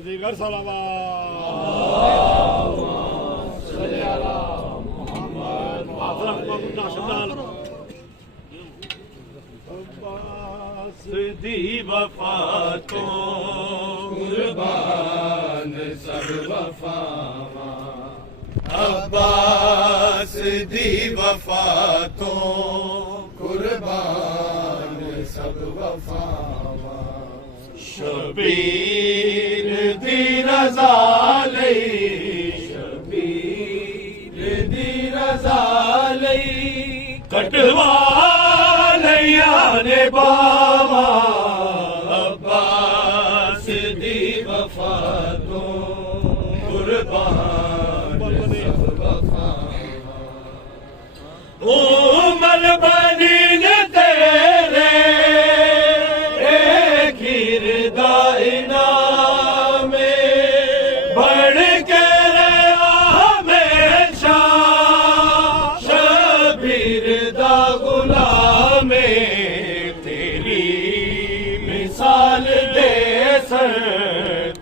دیگر صلوات صلی علی محمد عباس دی وفا تو قربان سب وفاواں عباس دی وفا تو قربان سب وفاواں شبیر دی رضا لئی شبیر دی رضا لئی کٹوا لیا نے بابا عباس دی وفا تو قربان سب وفاواں او مل بنین تیرے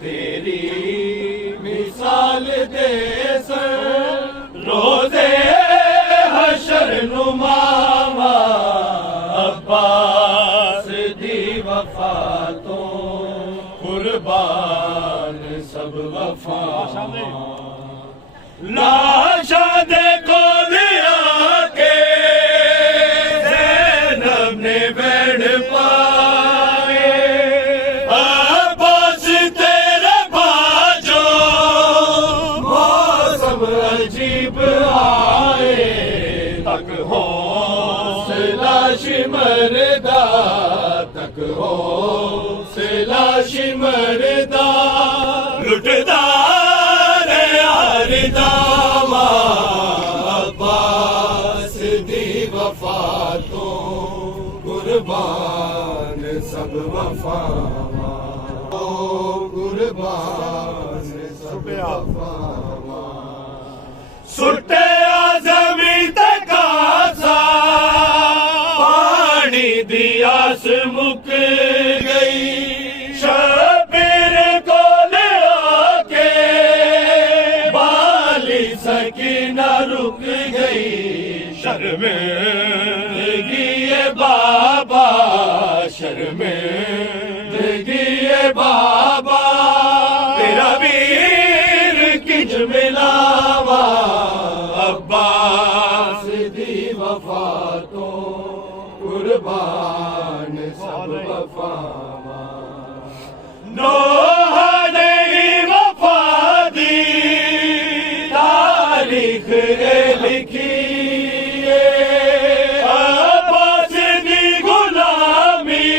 تیری مثال دے سر روزے حشر نماوا عباس دی وفا تو قربان سب وفاواں لاشا دیکھو دیا کے زینب نے بیٹھ پائے عباس تیرے باجو موسم عجیب آئے تک حوصلہ شمردہ تک حوصلہ شمردہ لٹدا عباس دی وفا تو قربان سب وفاواں قربان سب وفاواں سٹے زمین تک آسا پانی دی آس مک گئی شبیر کو لے آ کے سکینہ رک گئی شرمندگی بابا شرمندگی بابا تیرا ویر کج ملاوا عباس دی وفا تو قربان سب وفاواں نوح نے وفا دی تاریخ لکھی عباس دی غلامی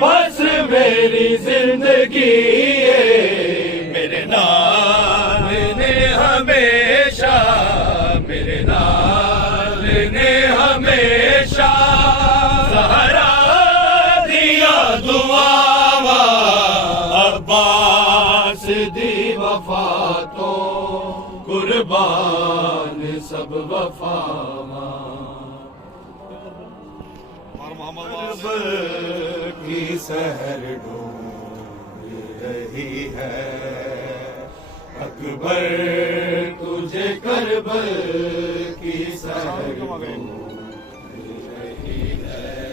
بس میری زندگی میرے نال نے ہمیشہ میرے نال نے ہمیشہ سہارا دیا دعاواں عباس دی وفا تو قربان سب وفاواں کی سحر ڈھونڈ رہی ہے اکبر تجھے کربل کی سحر ڈھونڈ رہی ہے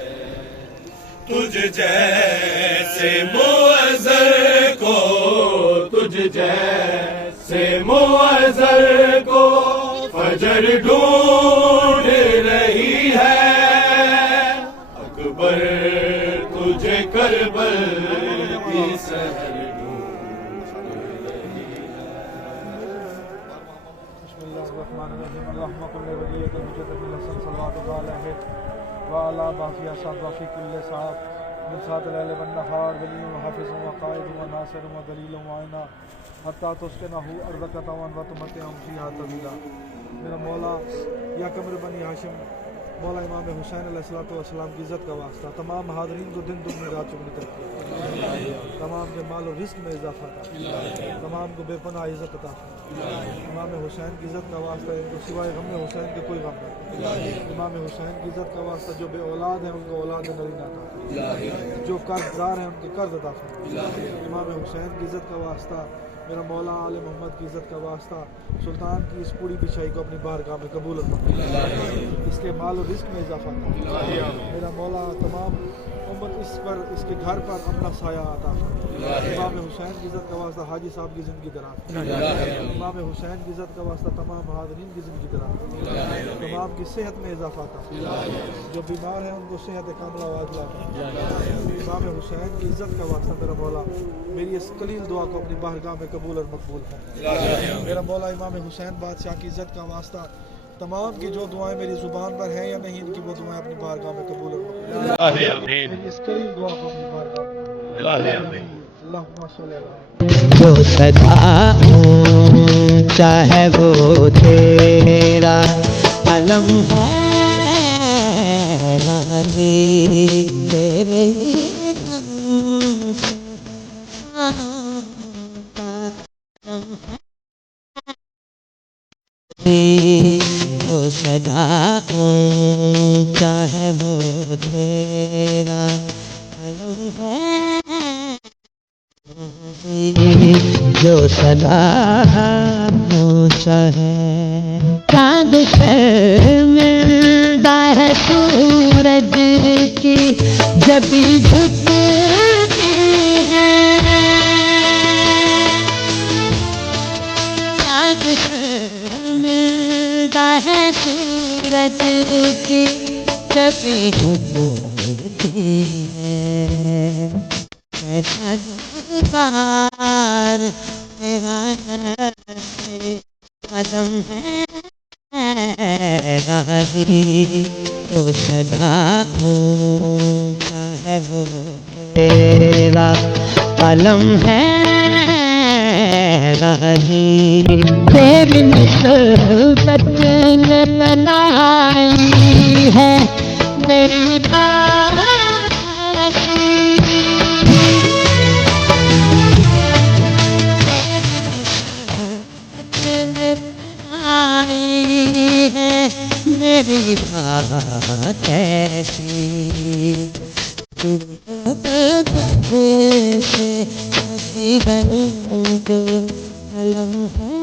تجھ جیسے معذر کو تجھ جیسے معذر کو فجر ڈھونڈ رہی ہے اکبر تجھے کربل کی سحر ڈھونڈ رہی ہے بسم اللہ الرحمن الرحیم اللہم صل علی سیدنا الحسن صلوات اللہ علیہ وعلی باقی اصحاب فی کل ساعت من ساعت اللیل والنہار ولی وحافظ وقائد وناصر ودلیل وعینا حتی تسکنہ ارضک طوعا وتمتعہم فیہا طویلا میرا مولا یا قمر بنی ہاشم مولا امام حسین علیہ السلام کی عزت کا واسطہ تمام حاضرین کو دن دگنی رات چگنی ترقی، تمام کے مال و رزق میں اضافہ عطا، تمام کو بے پناہ عزت عطا، امام حسین کی عزت کا واسطہ ان کو سوائے غم حسین کے کوئی غم نہیں، امام حسین کی عزت کا واسطہ جو بے اولاد ہیں ان کو اولاد نرینہ عطا، جو قرض دار ہیں ان کے قرض عطا فرما، امام حسین کی عزت کا واسطہ میرا مولا آل محمد کی عزت کا واسطہ سلطان کی اس پوری بچھائی کو اپنی بارگاہ میں قبول فرما، اس کے مال و رزق میں اضافہ عطا، میرا مولا تمام عمر اس پر اس کے گھر پر اپنا سایہ عطا فرما، امام حسین کی عزت کا واسطہ حاجی صاحب کی زندگی دراز، امام حسین کی عزت کا واسطہ تمام حاضرین کی زندگی دراز، تمام کی صحت میں اضافہ عطا، جو بیمار ہیں ان کو صحت کاملہ واجلہ عطا، امام حسین کی عزت کا واسطہ میرا مولا میری اس قلیل دعا کو اپنی بارگاہ میں قبول اور مقبول فرما، میرا مولا امام حسین بادشاہ کی عزت کا واسطہ تمام کی جو دعائیں میری زبان پر ہیں یا نہیں ان کی وہ دعائیں اپنی بارگاہ میں قبول اور مقبول، میری اس قلیل دعا کو اپنی بارگاہ میں اللہم صلی اللہ جو سدا اونچا ہے وہ تیرا علم ہے غازی تیرے جو سدا اونچا ہے وہ تیرا علم ہے، جو سدا اونچا ہے چاند شرمندہ ہے سورج کی جب جھکتی ہے، چاند شرمندہ ہے سورج کی جب جھکتی ہے، پار قدم ہے غازی تو سدا اونچا ہے وہ تیرا علم ہے غازی تیری نسبت میں بنائی ہے میری میری بات ایسی سے علم ہے